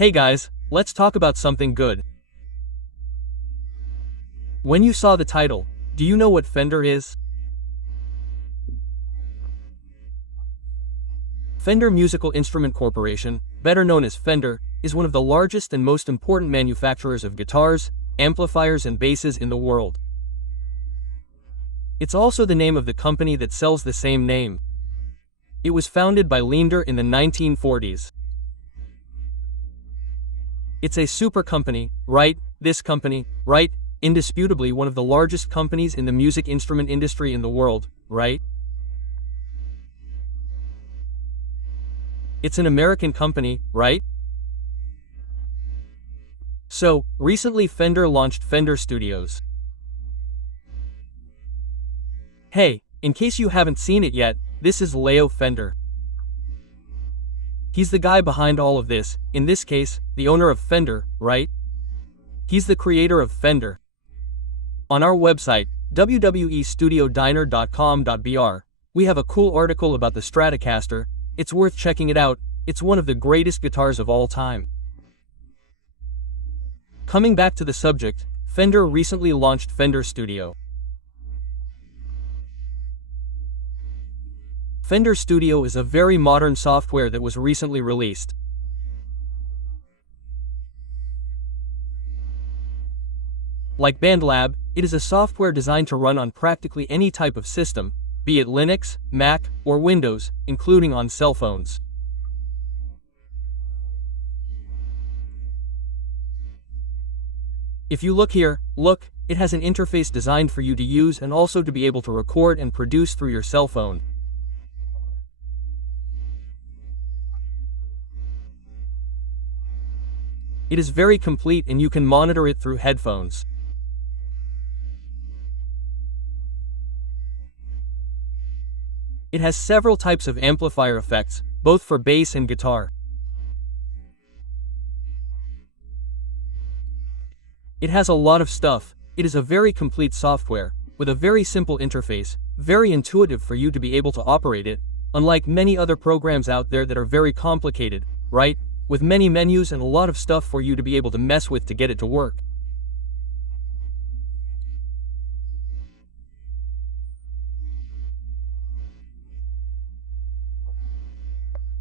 Hey guys, let's talk about something good. When you saw the title, do you know what Fender is? Fender Musical Instrument Corporation, better known as Fender, is one of the largest and most important manufacturers of guitars, amplifiers and basses in the world. It's also the name of the company that sells the same name. It was founded by Fender in the 1940s. It's a super company, right? This company, right? Indisputably one of the largest companies in the music instrument industry in the world, right? It's an American company, right? So, recently Fender launched Fender Studios. Hey, in case you haven't seen it yet, this is Leo Fender. He's the guy behind all of this, in this case, the owner of Fender, right? He's the creator of Fender. On our website, www.studiodiner.com.br, we have a cool article about the Stratocaster. It's worth checking it out. It's one of the greatest guitars of all time. Coming back to the subject, Fender recently launched Fender Studio. Fender Studio is a very modern software that was recently released. Like BandLab, it is a software designed to run on practically any type of system, be it Linux, Mac, or Windows, including on cell phones. If you look here, look, it has an interface designed for you to use and also to be able to record and produce through your cell phone. It is very complete and you can monitor it through headphones. It has several types of amplifier effects, both for bass and guitar. It has a lot of stuff. It is a very complete software, with a very simple interface, very intuitive for you to be able to operate it, unlike many other programs out there that are very complicated, right? With many menus and a lot of stuff for you to be able to mess with to get it to work.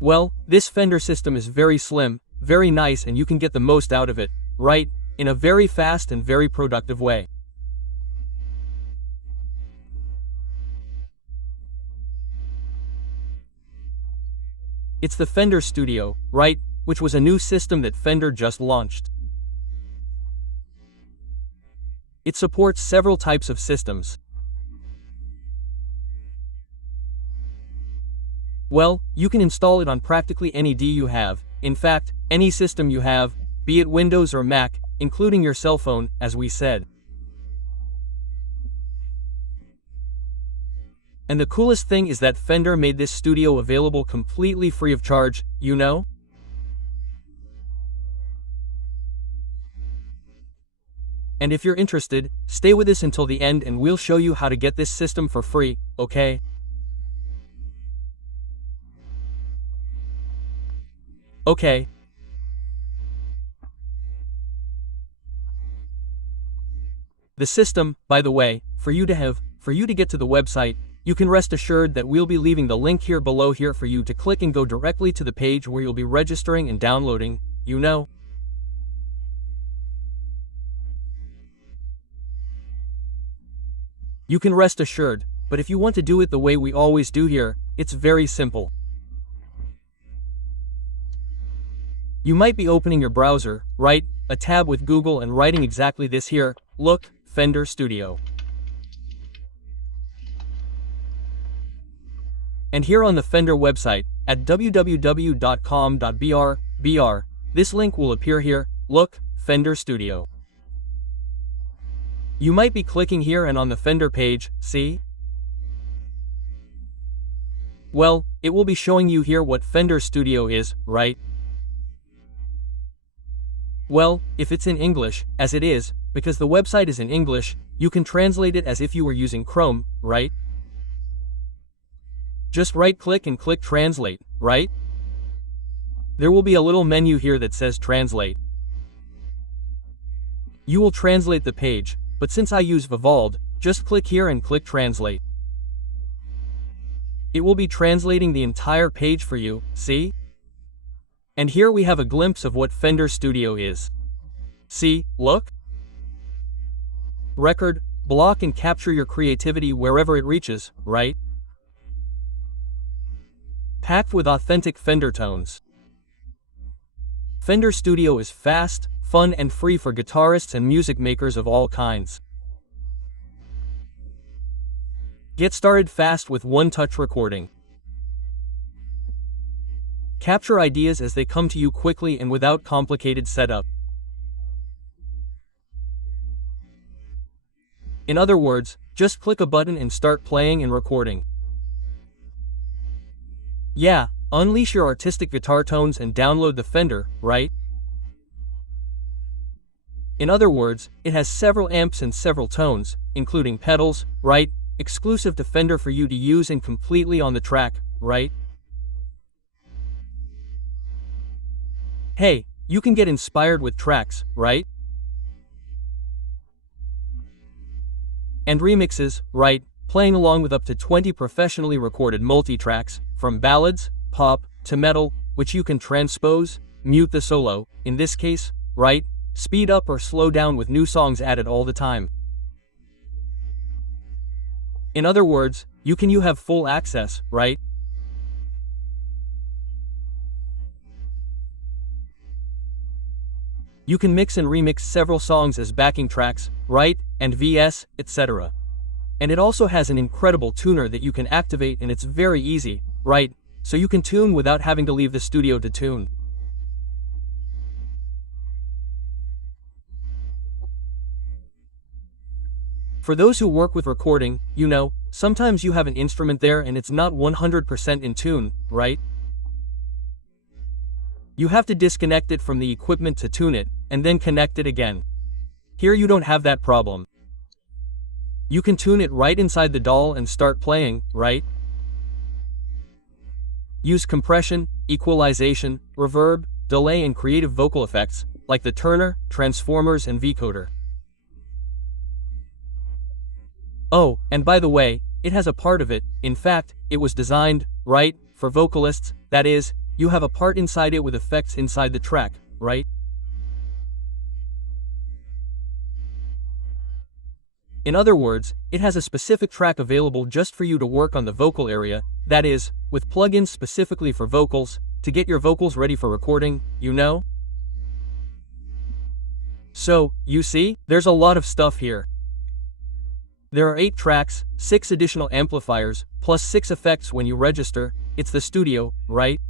Well, this Fender system is very slim, very nice, and you can get the most out of it, right? In a very fast and very productive way. It's the Fender Studio, right? Which was a new system that Fender just launched. It supports several types of systems. Well, you can install it on practically any DAW you have, in fact, any system you have, be it Windows or Mac, including your cell phone, as we said. And the coolest thing is that Fender made this studio available completely free of charge, you know? And if you're interested, stay with us until the end and we'll show you how to get this system for free, okay? Okay. The system, by the way, for you to get to the website, you can rest assured that we'll be leaving the link here below here for you to click and go directly to the page where you'll be registering and downloading, you know? You can rest assured, but if you want to do it the way we always do here, it's very simple. You might be opening your browser, right? A tab with Google and writing exactly this here, look, Fender Studio. And here on the Fender website, at www.com.br, this link will appear here, look, Fender Studio. You might be clicking here and on the Fender page, see? Well, it will be showing you here what Fender Studio is, right? Well, if it's in English, as it is, because the website is in English, you can translate it as if you were using Chrome, right? Just right-click and click Translate, right? There will be a little menu here that says Translate. You will translate the page, but since I use Vivaldi, just click here and click Translate. It will be translating the entire page for you, see? And here we have a glimpse of what Fender Studio is. See, look? Record, block and capture your creativity wherever it reaches, right? Packed with authentic Fender tones. Fender Studio is fast, fun and free for guitarists and music makers of all kinds. Get started fast with one-touch recording. Capture ideas as they come to you quickly and without complicated setup. In other words, just click a button and start playing and recording. Yeah, unleash your artistic guitar tones and download the Fender, right? In other words, it has several amps and several tones, including pedals, right? Exclusive to Fender for you to use and completely on the track, right? Hey, you can get inspired with tracks, right? And remixes, right? Playing along with up to 20 professionally recorded multi-tracks, from ballads, pop, to metal, which you can transpose, mute the solo, in this case, right? Speed up or slow down with new songs added all the time. In other words, you have full access, right? You can mix and remix several songs as backing tracks, right? And VS, etc. And it also has an incredible tuner that you can activate and it's very easy, right? So you can tune without having to leave the studio to tune. For those who work with recording, sometimes you have an instrument there and it's not 100% in tune, right? You have to disconnect it from the equipment to tune it, and then connect it again. Here you don't have that problem. You can tune it right inside the DAW and start playing, right? Use compression, equalization, reverb, delay and creative vocal effects, like the Turner, transformers and vocoder. Oh, and by the way, it has a part of it, in fact, it was designed, right, for vocalists, that is, you have a part inside it with effects inside the track, right? In other words, it has a specific track available just for you to work on the vocal area, that is, with plugins specifically for vocals, to get your vocals ready for recording, So, you see, there's a lot of stuff here. There are 8 tracks, 6 additional amplifiers, plus 6 effects when you register. It's the studio, right?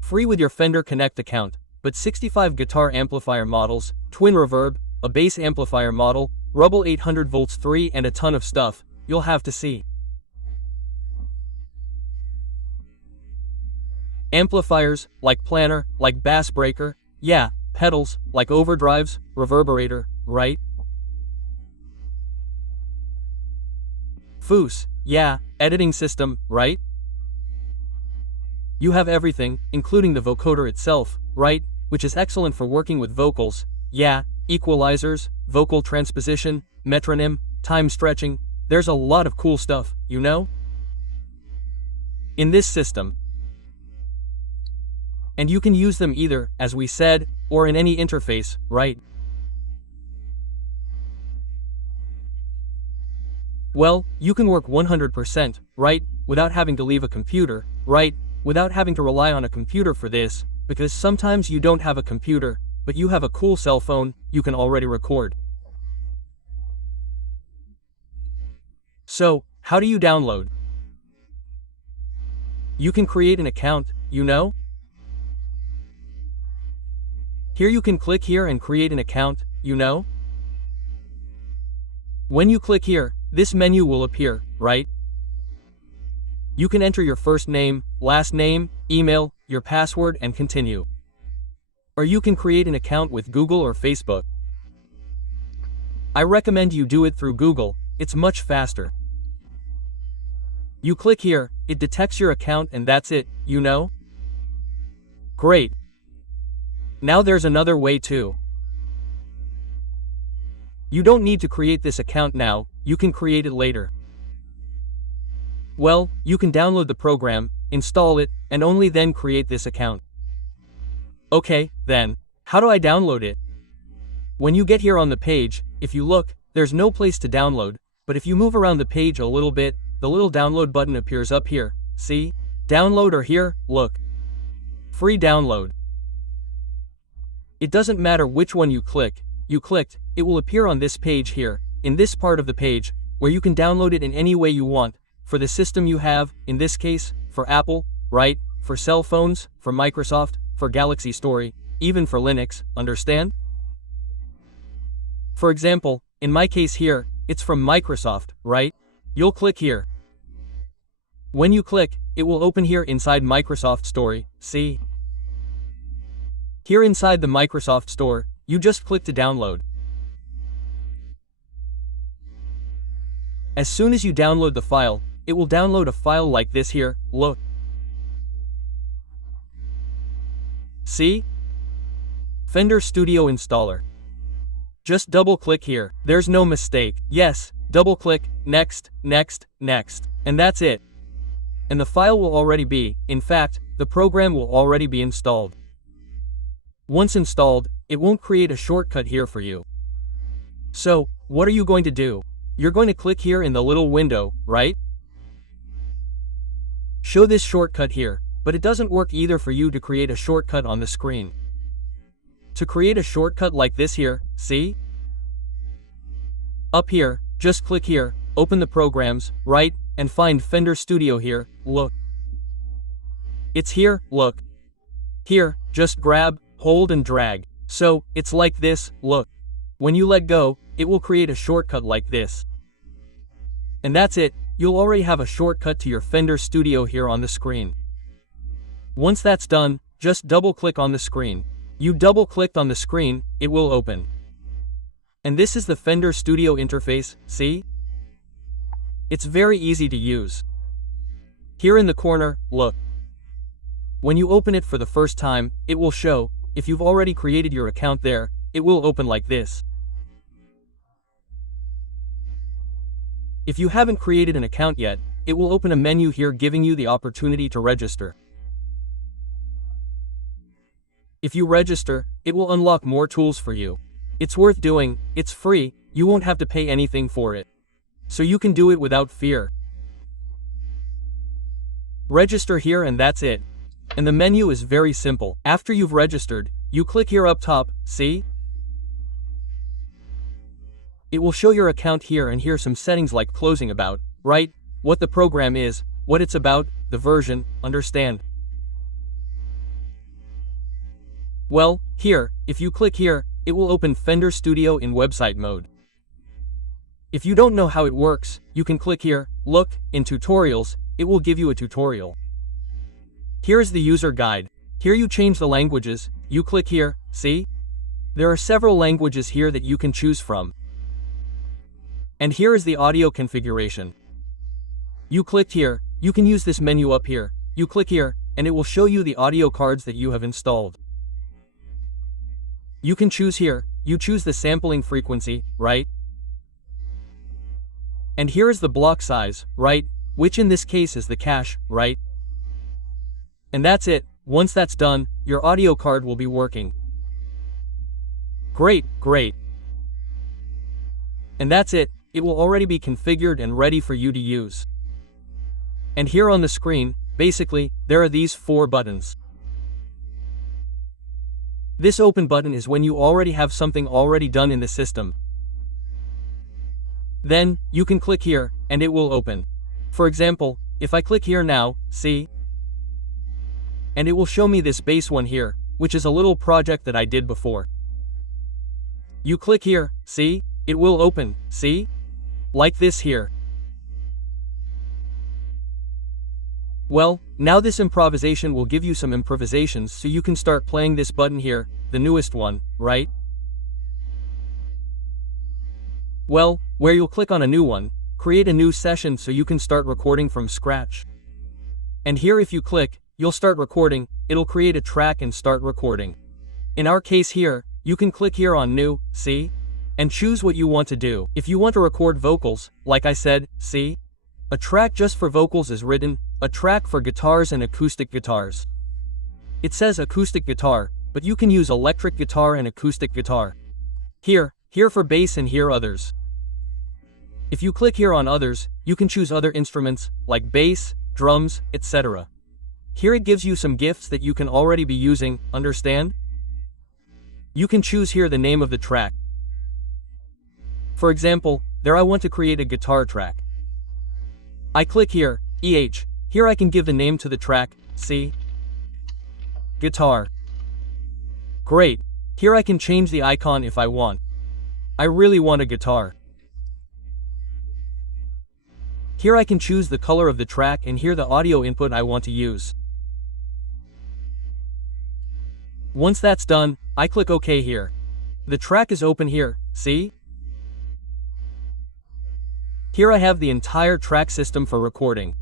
Free with your Fender Connect account, but 65 guitar amplifier models, twin reverb, a bass amplifier model, Rubble 800 volts 3 and a ton of stuff, you'll have to see. Amplifiers, like planner, like bass breaker, yeah, pedals, like overdrives, reverberator, right? Foos, yeah, editing system, right? You have everything, including the vocoder itself, right? Which is excellent for working with vocals, yeah, equalizers, vocal transposition, metronome, time stretching, there's a lot of cool stuff, In this system. And you can use them either, as we said, or in any interface, right? Well, you can work 100%, right, without having to leave a computer, right? Without having to rely on a computer for this, because sometimes you don't have a computer, but you have a cool cell phone, you can already record. So, how do you download? You can create an account, Here you can click here and create an account, When you click here, this menu will appear, right? You can enter your first name, last name, email, your password and continue. Or you can create an account with Google or Facebook. I recommend you do it through Google, it's much faster. You click here, it detects your account and that's it, you know? Great. Now there's another way too. You don't need to create this account now, you can create it later. Well, you can download the program, install it, and only then create this account. Okay, then, how do I download it? When you get here on the page, if you look, there's no place to download, but if you move around the page a little bit, the little download button appears up here, see? Download or here, look. Free download. It doesn't matter which one you clicked, it will appear on this page here, in this part of the page, where you can download it in any way you want, for the system you have, in this case, for Apple, right? For cell phones, for Microsoft, for Galaxy Story, even for Linux, understand? For example, in my case here, it's from Microsoft, right? You'll click here. When you click, it will open here inside Microsoft Story, see? Here inside the Microsoft Store, you just click to download. As soon as you download the file, it will download a file like this here, look. See? Fender Studio Installer. Just double click here, there's no mistake. Yes, double click, next, next, next. And that's it. And the file will already be, in fact, the program will already be installed. Once installed, it won't create a shortcut here for you. So, what are you going to do? You're going to click here in the little window, right? Show this shortcut here, but it doesn't work either for you to create a shortcut on the screen. To create a shortcut like this here, see? Up here, just click here, open the programs, right, and find Fender Studio here, look. It's here, look. Here, just grab, hold and drag. So, it's like this, look. When you let go, it will create a shortcut like this. And that's it, you'll already have a shortcut to your Fender Studio here on the screen. Once that's done, just double-click on the screen. You double-clicked on the screen, it will open. And this is the Fender Studio interface, see? It's very easy to use. Here in the corner, look. When you open it for the first time, it will show. If you've already created your account there, it will open like this. If you haven't created an account yet, it will open a menu here giving you the opportunity to register. If you register, it will unlock more tools for you. It's worth doing, it's free, you won't have to pay anything for it. So you can do it without fear. Register here and that's it. And the menu is very simple. After you've registered, you click here up top, see? It will show your account here and here some settings like closing about, right? What the program is, what it's about, the version, understand? Well, here, if you click here, it will open Fender Studio in website mode. If you don't know how it works, you can click here, look, in tutorials, it will give you a tutorial. Here is the user guide. Here you change the languages, you click here, see? There are several languages here that you can choose from. And here is the audio configuration. You clicked here, you can use this menu up here, you click here, and it will show you the audio cards that you have installed. You can choose here, you choose the sampling frequency, right? And here is the block size, right? Which in this case is the cache, right? And that's it. Once that's done, your audio card will be working. Great, great. And that's it. It will already be configured and ready for you to use. And here on the screen, basically, there are these 4 buttons. This open button is when you already have something already done in the system. Then, you can click here, and it will open. For example, if I click here now, see? And it will show me this base one here, which is a little project that I did before. You click here, see? It will open, see? Like this here. Well, now this improvisation will give you some improvisations so you can start playing this button here, the newest one, right? Well, where you'll click on a new one, create a new session so you can start recording from scratch. And here if you click, you'll start recording, it'll create a track and start recording. In our case here, you can click here on New, see? And choose what you want to do. If you want to record vocals, like I said, see? A track just for vocals is written, a track for guitars and acoustic guitars. It says acoustic guitar, but you can use electric guitar and acoustic guitar. Here for bass and here others. If you click here on others, you can choose other instruments, like bass, drums, etc. Here it gives you some gifts that you can already be using, understand? You can choose here the name of the track. For example, there I want to create a guitar track. I click here, here I can give the name to the track, see? Guitar. Great. Here I can change the icon if I want. I really want a guitar. Here I can choose the color of the track and here the audio input I want to use. Once that's done, I click OK here. The track is open here, see? Here I have the entire track system for recording.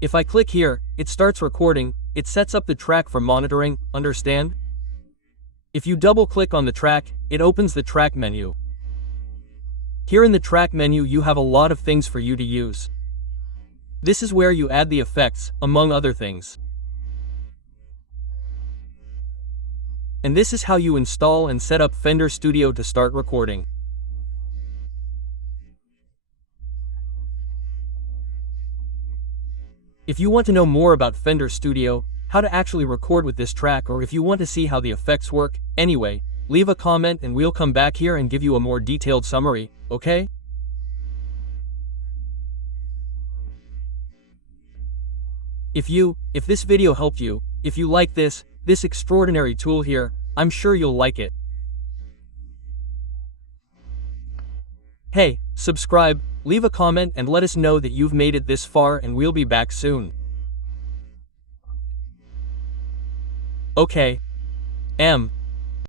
If I click here, it starts recording, it sets up the track for monitoring, understand? If you double click on the track, it opens the track menu. Here in the track menu you have a lot of things for you to use. This is where you add the effects, among other things. And this is how you install and set up Fender Studio to start recording. If you want to know more about Fender Studio, how to actually record with this track, or if you want to see how the effects work, anyway, leave a comment and we'll come back here and give you a more detailed summary, okay? If this video helped you, if you like this extraordinary tool here, I'm sure you'll like it. Hey, subscribe, leave a comment and let us know that you've made it this far and we'll be back soon. Okay.